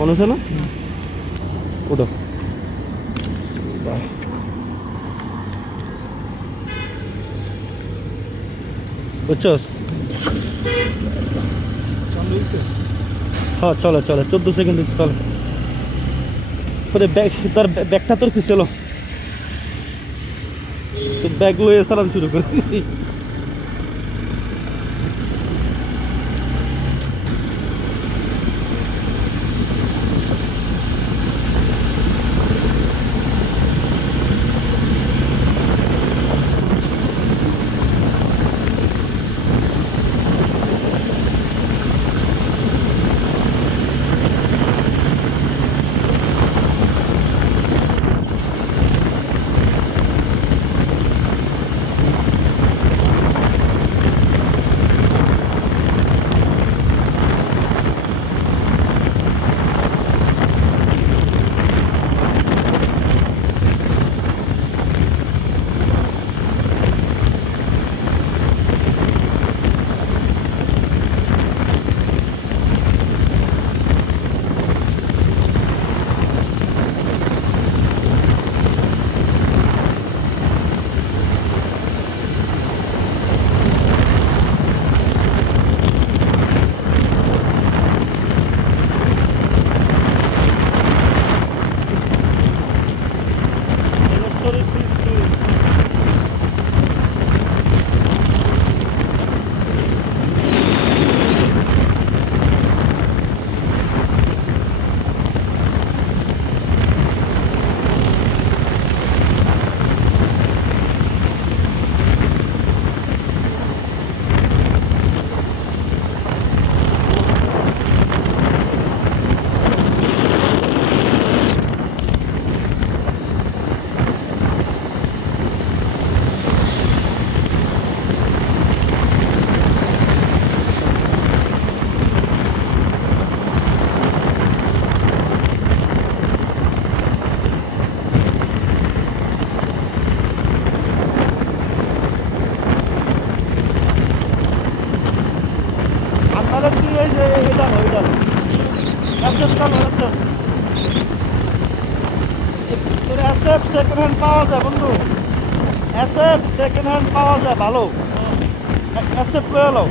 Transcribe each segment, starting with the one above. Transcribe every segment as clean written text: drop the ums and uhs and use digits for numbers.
On হচ্ছে না? ওটা বুঝছস? হ্যাঁ চলে চলে 14 সেকেন্ড চলে। তোর ব্যাগটা তোর কি ছিল? তোর ব্যাগ লয়ে চালান শুরু করে দিছি। আপনাদের কি এই যে এটা তোর এসএফ সেকেন্ড হ্যান্ড পাওয়া যায় বন্ধু, এসএফ সেকেন্ড হ্যান্ড পাওয়া যায় ভালো, এসএফ লয়ে এলো।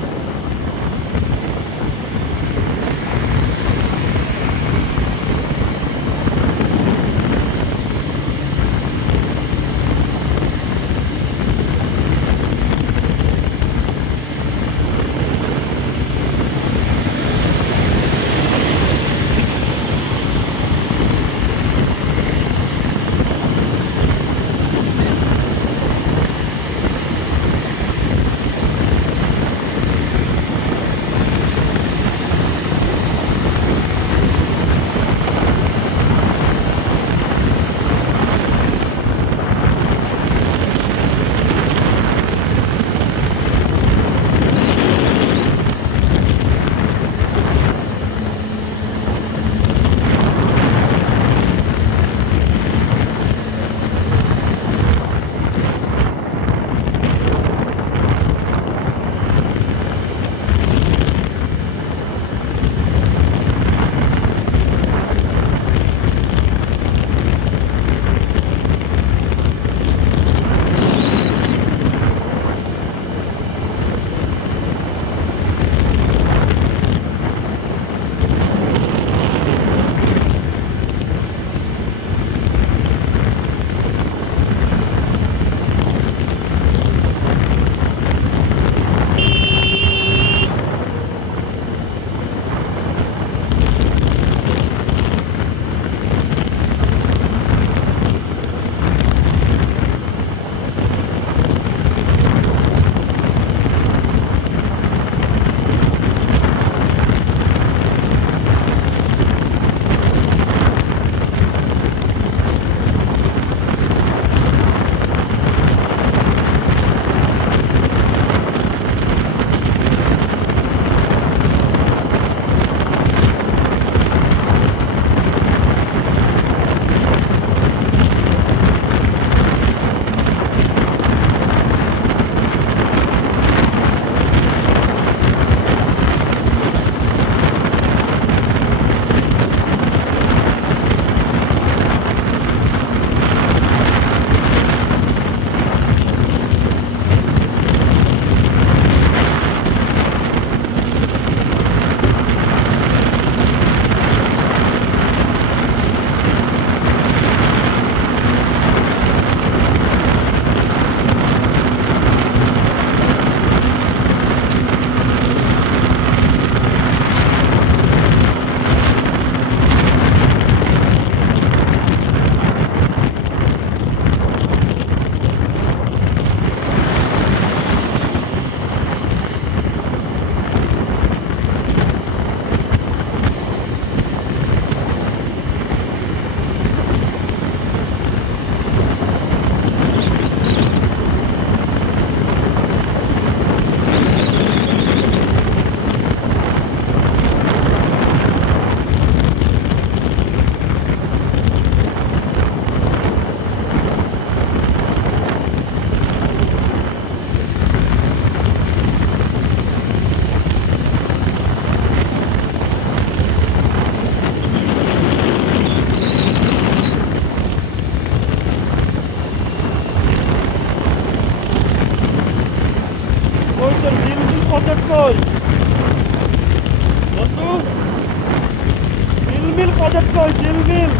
মিল প্রজেক্ট কই সিল মিল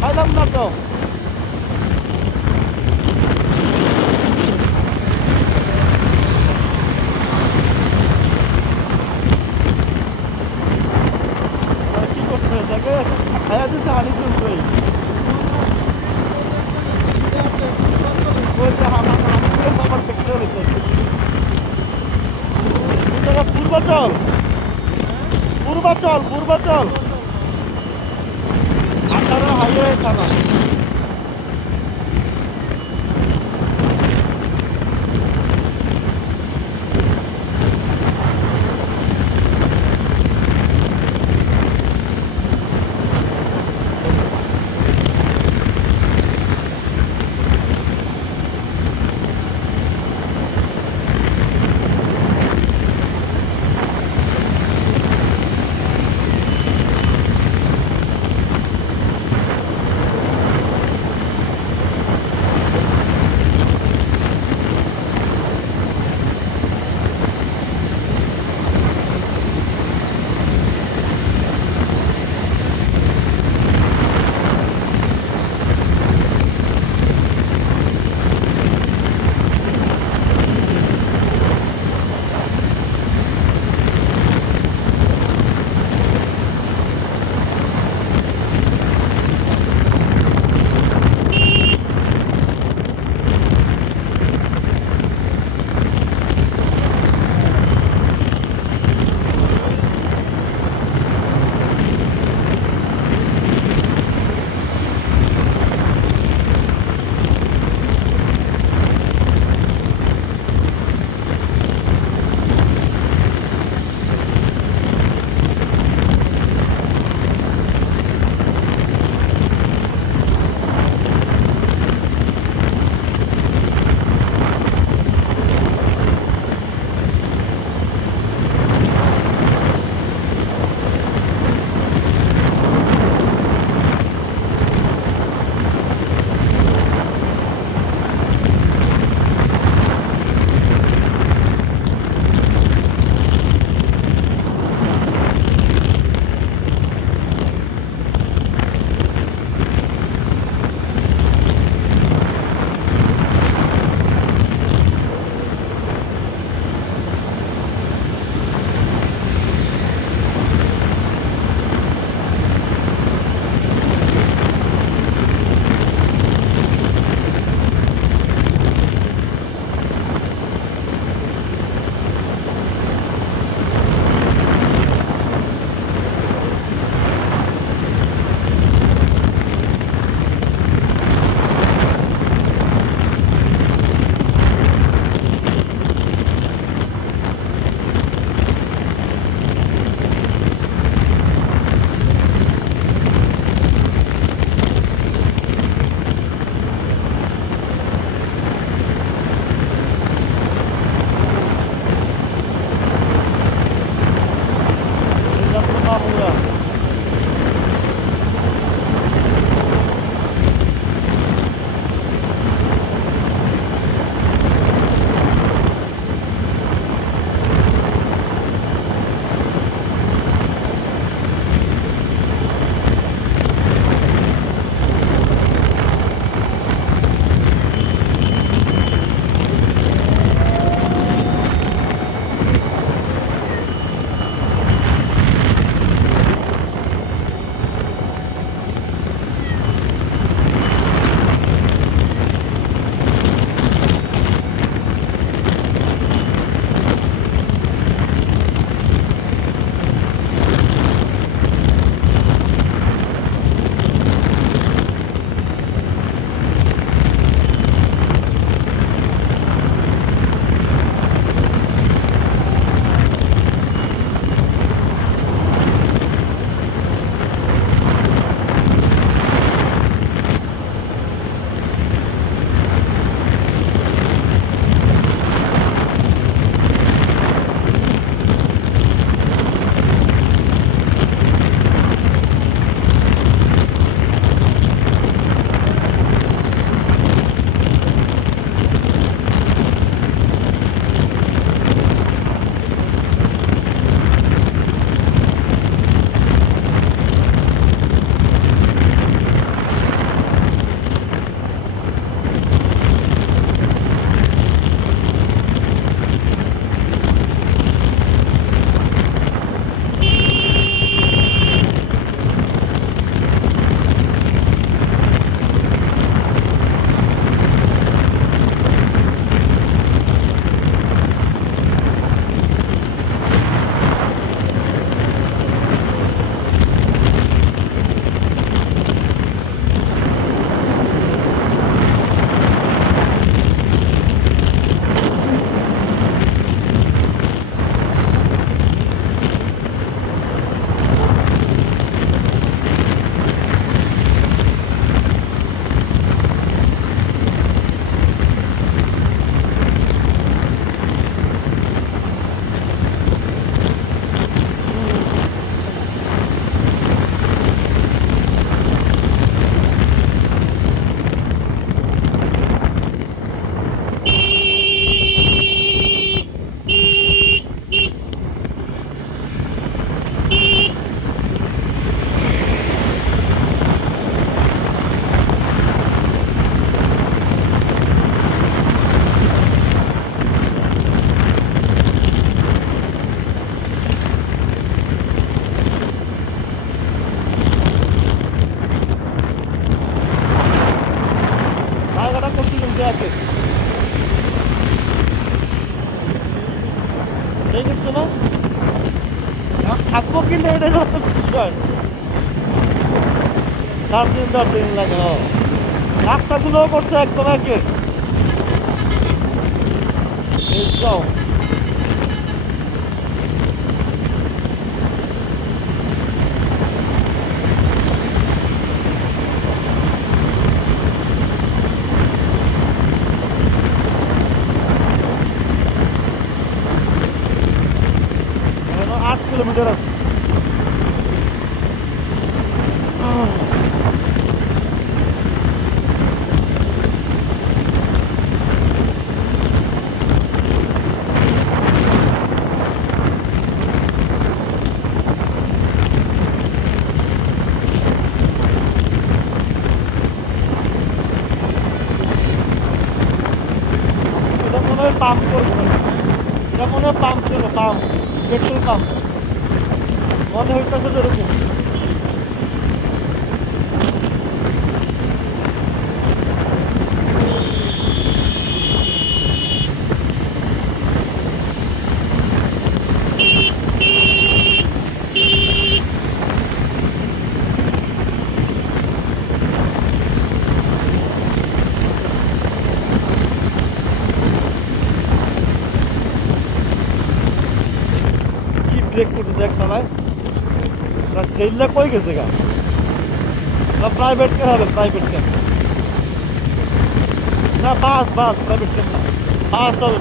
খাইলাম না তো কি করছে দেখে খাইয়া দিচ্ছে হানি কই পূর্বাচল পূর্বাচল পূর্বাচল 18 হাইওয়ে থানা দেখে ঠিক আছে না থাকবো কিন্তু এটা যত বিষয় 4 দিন লাগে রাস্তাগুলোও করছে একদম একে যাও এখনো 8 কিলোমিটার আছে এটা মনে হয় পাম্প করবে এটা মনে হয় পাম্প ছিল পাম্প পেট্রোল পাম্প মনে হইতেছে তো এরকম কি ব্রেক করতে দেখ সবাই জেলটা কই গেছে গা প্রাইভেট কার হবে প্রাইভেট কার না বাস বাস প্রাইভেট কার না বাস হবে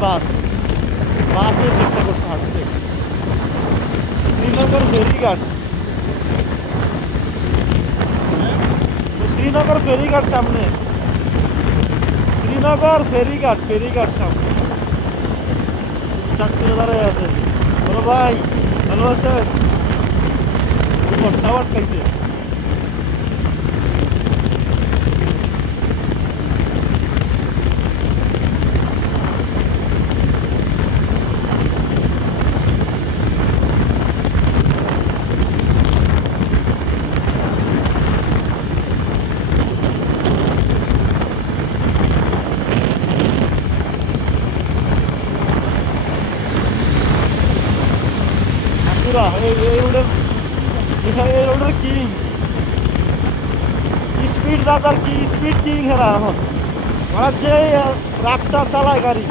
বাসের চেষ্টা করতে হাঁটতে শ্রীনগর ফেরিঘাট শ্রীনগর ফেরিঘাট সামনে শ্রীনগর ফেরিঘাট সামনে চাকরি দাঁড়ায় আছে বলো ভাই ভালো আছেন খাবার খাইছে এই রোডের কিং স্পিড দাদার কি স্পিড কিং হেরা এখন ওরা যে রাস্তা চালায় গাড়ি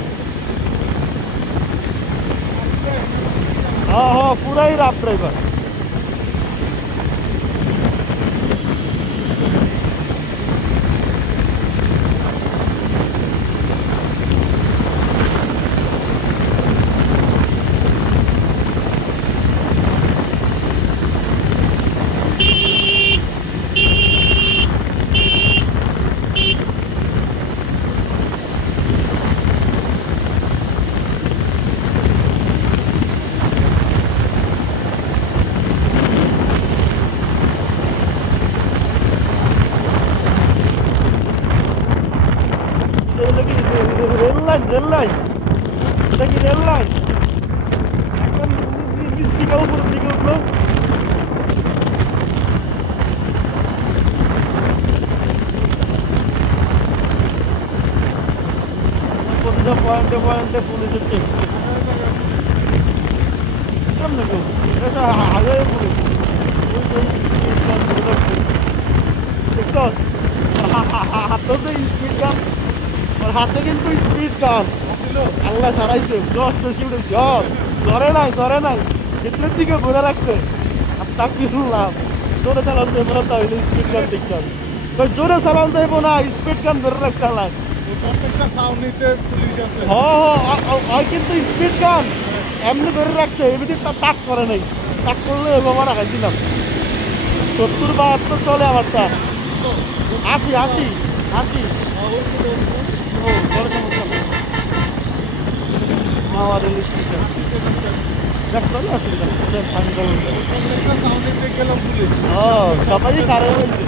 হ্যাঁ পুরাই রাফ ড্রাইভার রেল লাইন এটা কি রেল লাইন একদম নিচ থেকে উপরের দিকে উঠলো প্রতিটা পয়েন্টে পয়েন্টে পুলিশের চেক কেমন কেউ এটা আগে পুলিশ দেখছ হাতে তো স্পিড গান হাতে কিন্তু স্পিড গান আল্লাহ ছাড়াইছে দশ বেশি উঠেছে জ্বরে নাই ভিতরের দিকে ঘুরে রাখছে আর চাকরি শুনলাম জোরে চালান দেবো না তাহলে স্পিড গান দেখতে হবে জোরে চালান দেবো না স্পিড গান ধরে রাখতে আল্লাহ হয় কিন্তু স্পিড গান এমনি ধরে রাখছে এমনি তাক করে নাই তাক করলে বাবা রাখাই দিলাম 70-72 চলে আমার তা 80 মাওয়া রেল স্টেশন দেখতে অসুবিধা সবাই খারাপ হয়েছে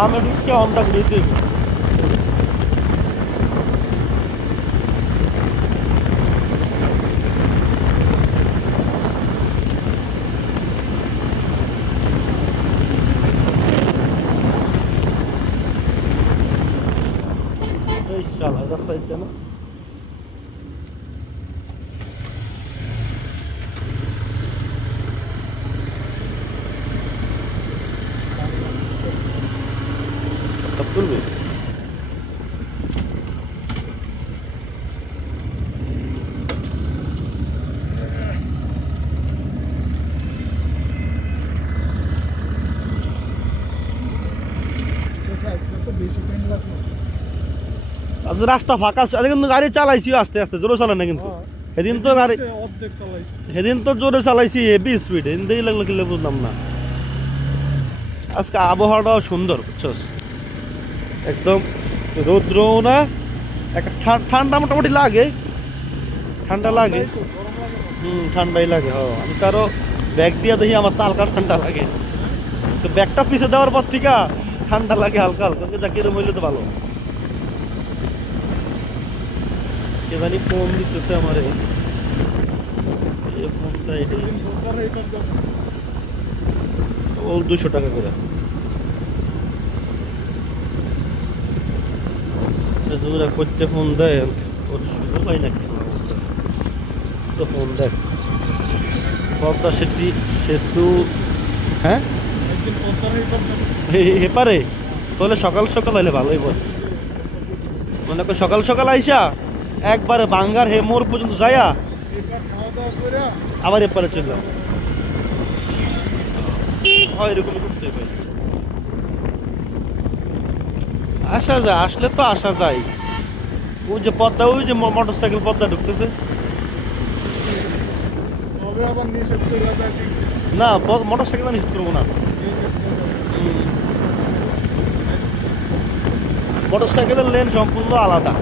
বামে ঢুকছে অনটা ঘুরে দেব। এই শালা রাস্তা দিচ্ছে না। তুলবে আচ্ছা রাস্তা ফাঁকা আছে কিন্তু গাড়ি চালাইছি আস্তে আস্তে, জোরে চালাই না কিন্তু। সেদিন তো গাড়ি সেদিন তো জোরে চালাইছি হেভি স্পিড, এদিকেই লাগলো কিলে বুঝলাম না। আজকে আবহাওয়াটাও সুন্দর বুঝছস, একদম রৌদ্রও না, একটা ঠান্ডা মোটামুটি লাগে, ঠান্ডা লাগে। ঠান্ডাই লাগে। হ আমি তো আরো ব্যাগ দিয়ে দেখি আমার তো হালকা ঠান্ডা লাগে, তো ব্যাগটা পিছে দেওয়ার পর থেকে ঠান্ডা লাগে হালকা হালকা, যা কিরম হইলে তো ভালো। কে জানি ফোন দিতেছে আমারে, ফোনটা ও 200 টাকা করে করতে ফোন দেয়, ওর শুরু হয় নাকি তো ফোন দেয়। পদ্মা সেতু হ্যাঁ হেপারে তাহলে সকাল সকাল হলে ভালোই বল, মনে কর সকাল সকাল আইসা একবারে বাঙ্গার হে মোড় পর্যন্ত যাইয়া আবার এপারে চললাম। এরকমই করতে পারি, আসা যায়, আসলে তো আসা যায়। ওই যে পদ্মা, ওই যে মোটর সাইকেল পদ্মা ঢুকতেছে না, মোটর সাইকেল নিষেধ করবো না, মোটর সাইকেলের লেন সম্পূর্ণ আলাদা।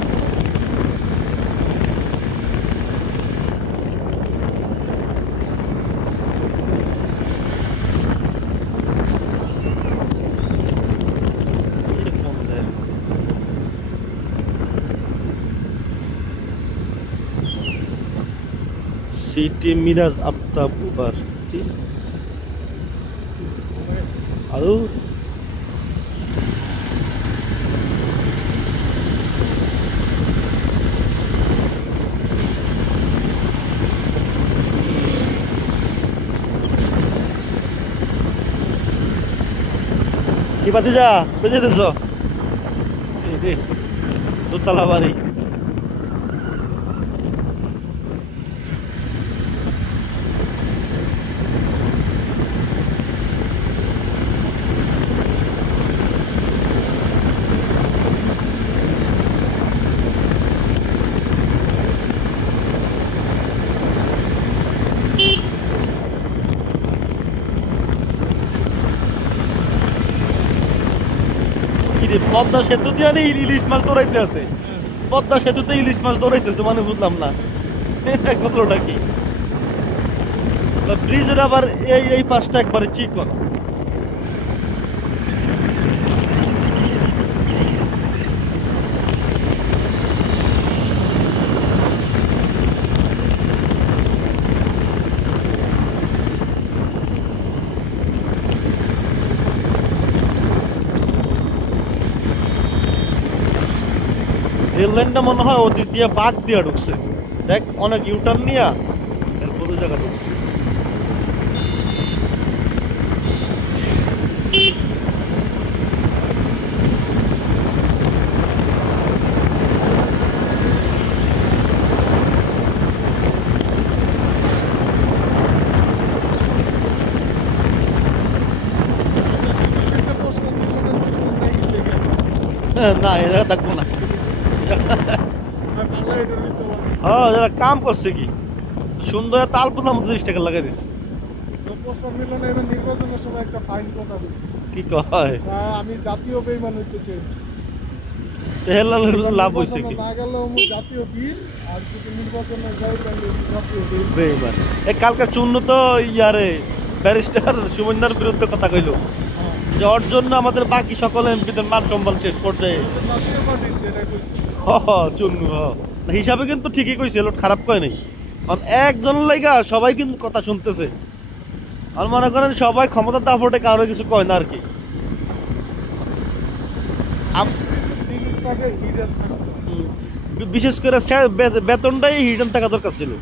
সিটি মিরাজ আফতাব উবার আরো কি পাতি যা বেজে দিছ দোতলা বাড়ি। পদ্মা সেতু দিয়ে ইলিশ মাছ দৌড়াইতে আছে, পদ্মা সেতুতে ইলিশ মাছ দৌড়াইতেছে, মানে বুঝলাম না কতটা কি। ব্রিজের আবার এই পাশটা একবারে চিকন, রেল লাইনটা মনে হয় ওদিক দিয়ে বাঘ দিয়ে ঢুকছে, দেখ অনেক ইউটার্ন নিয়ে এরপর ওই জায়গা ঢুকছে। না এরা থাকবো না, হ্যাঁ যারা কাম করছে কি সুন্দর তালপুনা মতো 30 টাকা লাগাই দিচ্ছে। নির্বাচনের সময় একটা ফাইন কথা কি কয় আমি জাতীয় বেইমান হইতে চাই, লাভ হয়েছে কি না গেলেও জাতীয় বিল, আর যদি নির্বাচনে যাই তাহলে জাতীয় বেইমান। কালকে চূর্ণ তো ইয়ারে ব্যারিস্টার সুমন্যার বিরুদ্ধে কথা কইলো, যে ওর জন্য আমাদের বাকি সকল এমপিদের মান সম্মান শেষ পর্যায়ে। জাতীয় পার্টির যেটা কইছে। চুন্নু হিসাবে কিন্তু ঠিকই কইছে, লোট খারাপ কয় নাই। কারণ একজনের লাইগা সবাই কিন্তু কথা শুনতেছে। আর মনে করেন সবাই ক্ষমতার দাপটে কারো কিছু কয় না আর কি। জিনিসটাকে hidden থাকতো। বিশেষ করে বেতনটাই হিডেন থাকা দরকার ছিল।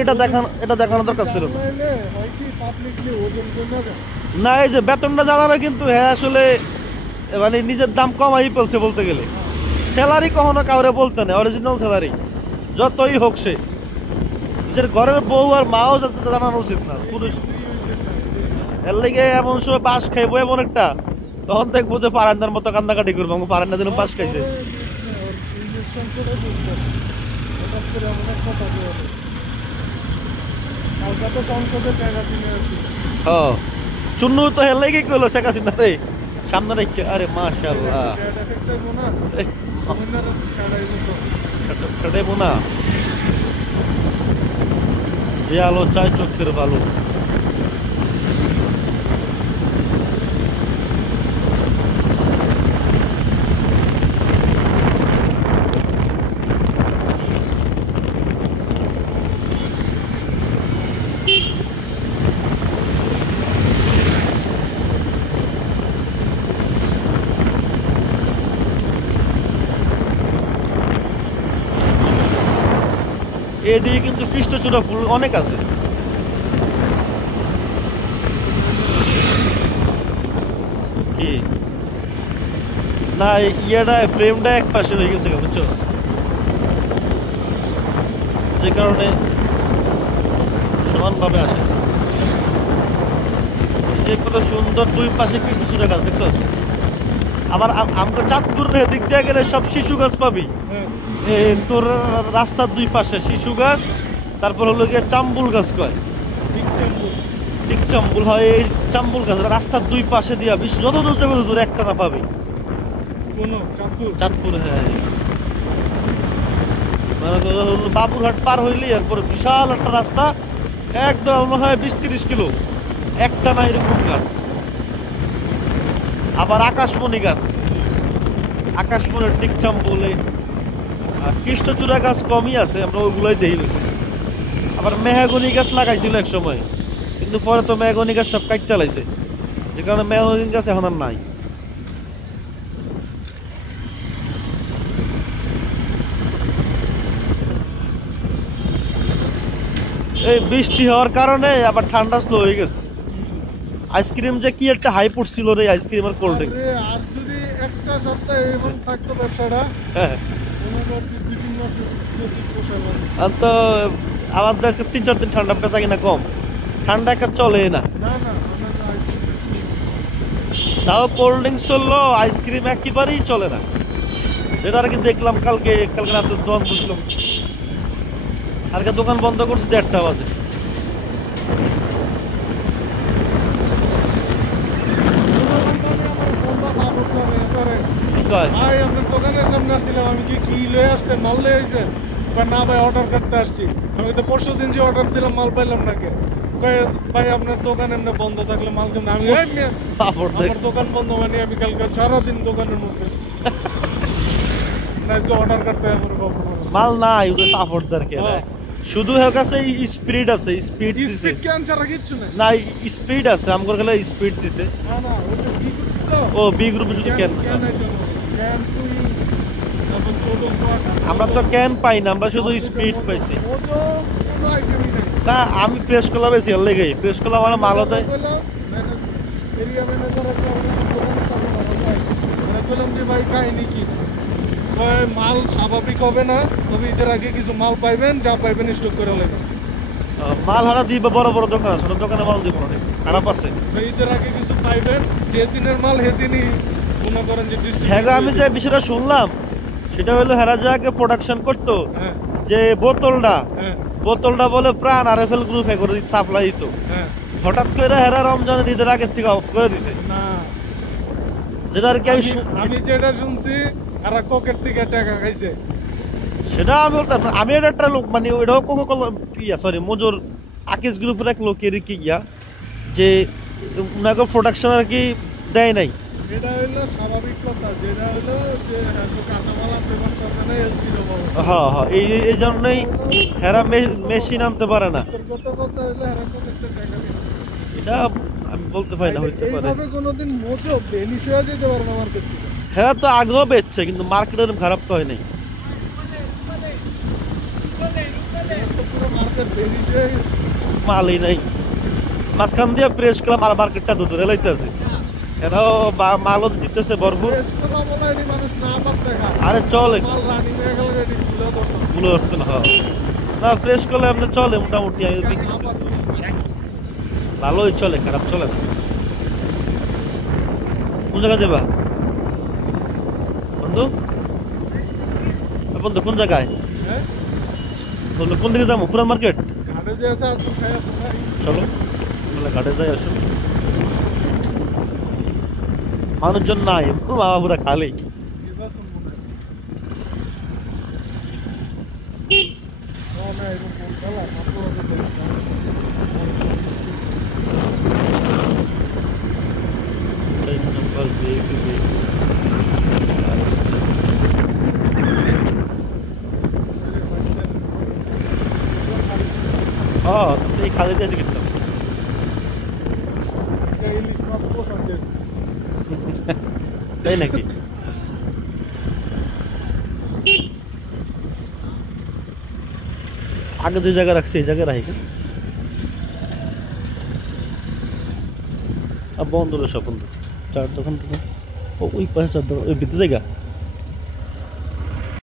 এটা দেখানো দরকার ছিল না। জানাইলে হয় কি publicly ওজন কমে যায়। না, এই যে বেতনটা জানানো কিন্তু হ্যাঁ আসলে মানে নিজের দাম কমাই ফেলছে বলতে গেলে। স্যালারি কখনো কাউরে বলতে নেই, অরিজিনাল স্যালারি যতই হোক সে নিজের ঘরের বউ আর মাও যাতে জানানো উচিত না পুরুষ। এর লেগে এমন সময় পাশ খাইবো এমন একটা, তখন দেখবো যে পারান্দার মতো কান্দাকাটি করবো, আমার পারান্না যেন পাশ খাইছে। চুন্নু তো হেলে কি করলো শেখ হাসিনা রে সামনে রেখে, আরে মাশাআল্লাহ দেবো না যে আলো চাই চোখের ভালো। এদিকে কিন্তু কৃষ্ণচূড়া ফুল অনেক আছে। কি না ইয়েটা ফ্রেমটা এক পাশে হয়ে গেছে বুঝছো, যে কারণে সমানভাবে আসে। যে কত সুন্দর দুই পাশে কৃষ্ণচূড়া গাছ দেখছো। আবার আমাকে চাঁদপুরের দিক দিয়ে গেলে সব শিশু গাছ পাবি। তোর রাস্তার দুই পাশে শিশু গাছ, তারপর হলো গিয়ে চাম্বুল গাছ কয়, ঠিক চাম্বুল হয়। এই চাম্বুল গাছ রাস্তার দুই পাশে দিয়া যত দূর যাবে দূর একটা না পাবি। চাঁদপুর হ্যাঁ, বাবুরহাট পার হইলি এরপরে বিশাল একটা রাস্তা, একদম মনে হয় 20-30 কিলো একটা না এরকম গাছ। আবার আকাশমণি গাছ, আকাশমণির টিক চাম্বুল। আর কৃষ্ণচূড়া গাছ কমই আছে, আমরা ওইগুলোই দেখি। আবার মেহাগনি গাছ লাগাইছিল এক সময়, কিন্তু পরে তো মেহাগনি গাছ সব কাটতে লাইছে, যে কারণে মেহাগনি গাছ এখন আর নাই। এই বৃষ্টি হওয়ার কারণে আবার ঠান্ডা স্লো হয়ে গেছে। আইসক্রিম যে কি একটা হাই পড়ছিল রে, আইসক্রিম আর কোল্ড ড্রিঙ্কস। আর যদি একটা সপ্তাহে এমন থাকতো ব্যবসাটা, হ্যাঁ আর তো আমার দেশকে 3-4 দিন ঠান্ডা পেঁচা কিনা কম, ঠান্ডা একটা চলে না। তাও কোল্ড ড্রিঙ্কস চললো, আইসক্রিম একেবারেই চলে না। যেটা আর কি দেখলাম কালকে রাতে দোকান বুঝলাম, আর দোকান বন্ধ করছে 1:30 বাজে। দোকানের সামনে আসছিলাম, আমি কি লয়ে আসছেন, মাল লয়ে আসছেন? না ভাই অর্ডার করতে আসছি। আমি তো পরশু দিন যে অর্ডার দিলাম মাল পাইলাম না কে। ভাই আপনার দোকান এমনি বন্ধ থাকলে মাল কেমন? আমি আমার দোকান বন্ধ মানে আমি কালকে সারাদিন দোকানের মধ্যে আজকে অর্ডার করতে আমার মাল নাই, ওদের সাপোর্টদার কে শুধু এর কাছে স্পিড আছে, স্পিড স্পিড ক্যান ছাড়া কিছু নাই। না স্পিড আছে, আমগর গেলে স্পিড দিছে। না না ওটা বি গ্রুপ তো। ও বি গ্রুপে যদি ক্যান আমরা তো ক্যান পাই না, আমরা শুধু স্পিড পাইছি। না আমি প্রেস কলা বেশি এর লেগে, প্রেস কলা মানে মালও দেয়। এরিয়া ম্যানেজার বললাম যে ভাই কাহিনী কি, মাল স্বাভাবিক হবে না, তবে ঈদের আগে কিছু মাল পাইবেন, যা পাইবেন স্টক করে নেবেন। মাল হারা দিবে, বড় বড় দোকান আছে, দোকানে মাল দিব না, খারাপ আছে। ঈদের আগে কিছু পাইবেন, যে দিনের মাল সেদিনই মনে করেন যে হ্যাঁ আমি যে বিষয়টা শুনলাম সেটা হলো হেরা যাকে প্রোডাকশন করতো, যে বোতলটা বলে প্রাণ আরএফএল গ্রুপ করে সাপ্লাই দিত। হঠাৎ করে হেরা রমজানের ঈদের আগের থেকে অফ করে দিছে। না যেটা আর কি আমি যেটা শুনছি আর কোকের থেকে টাকা খাইছে সেটা আমি বলতাম। আমি একটা লোক মানে ওইটাও সরি মজুর আকিজ গ্রুপের এক লোকের কি গিয়া যে উনাকে প্রোডাকশন আর কি দেয় নাই। এটা হইলো স্বাভাবিক কথা, যেটা হইলো যে হ্যাঁ তো কাঁচামাল আনতে পারতেছে না এলসির অভাবে। হ্যাঁ হ্যাঁ, এই জন্যই হেরা মেশিন আনতে পারে না। কথা কথা হইলো এরা তো একটা টাকা নিচ্ছে। এটা আমি বলতে পারি না, হইতে পারে। এইভাবে কোনোদিন মোজো বেনিশ হয়ে যেতে পারে না মার্কেট থেকে। হেরা তো আগেও বেচছে, কিন্তু মার্কেটের খারাপ তো হয় নাই। তো পুরো মার্কেট বেনিশ হয়ে গেছে। মালই নাই, মাঝখান দিয়ে প্রেস করলাম আর মার্কেটটা ধরে লাইতে আছে। এরাও মালও দিতেছে ভরপুর। বেশ কথা বলা এটি মানুষ না পারতে খায়। আরে চলে, মাল রানিং হয়ে গেলে এটি তুলে ধরতো না। গুলো হচ্ছে না। হ্যাঁ। না প্রেস করলে এমনি চলে মোটামুটি, না পারলে ভালোই চলে, খারাপ চলে না। কোন জায়গায় যাবা বন্ধু? বন্ধু কোন জায়গায় হ্যাঁ বললো? কোন দিকে যাবো? পুরান মার্কেট? ঘাটে যে আছে আসুন খাই আসুন ভাই। চলো বলে ঘাটে যাই, আসুন। মানুষজন নাই, বাবা পুরা খালি। এবার শুন মনে আছে। না না এরকম কোন খেলা না পুরো তো Take number vehicle. হ্যাঁ, এই খালি দিয়ে কিনতাম। ইলিশ মাছ পছন্দের। তাই নাকি? আগে যে জায়গা রাখছি এই জায়গায় রাখি। আর বন্ধ হলো সব বন্ধ। চার দোকান থেকে ওই পাশে চার দোকান, ওই ভিতরে জায়গা।